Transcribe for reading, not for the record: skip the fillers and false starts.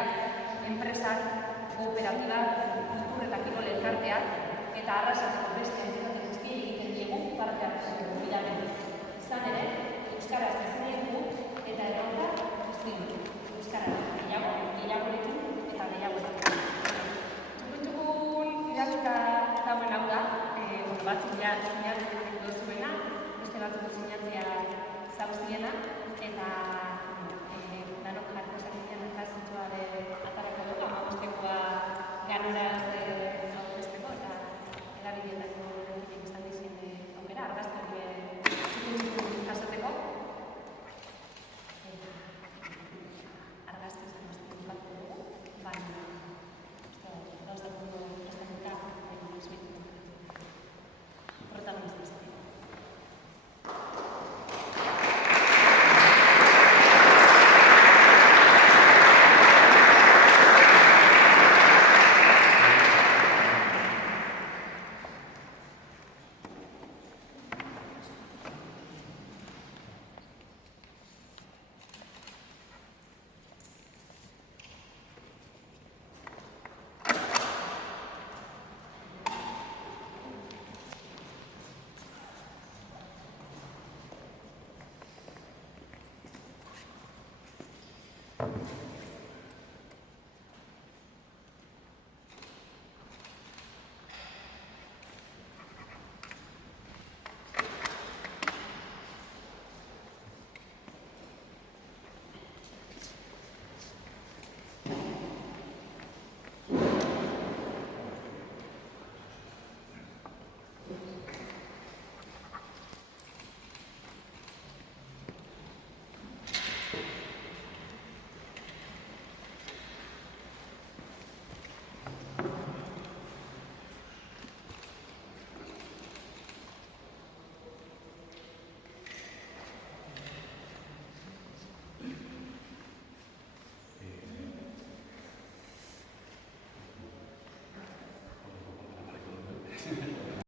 taldeak, enpresak, kooperatibak, kultur eta kirol elkarteak, eta arrasateko beste entitate guztiei egiten diegu parte hartzeko gonbidapena. Izan ere, euskaraz definitu eta erronka guztioi.